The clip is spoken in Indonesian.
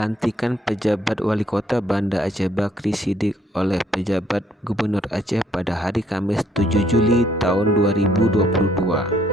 Pelantikan pejabat Wali Kota Banda Aceh Bakri Siddiq oleh pejabat Gubernur Aceh pada hari Kamis 7 Juli tahun 2022.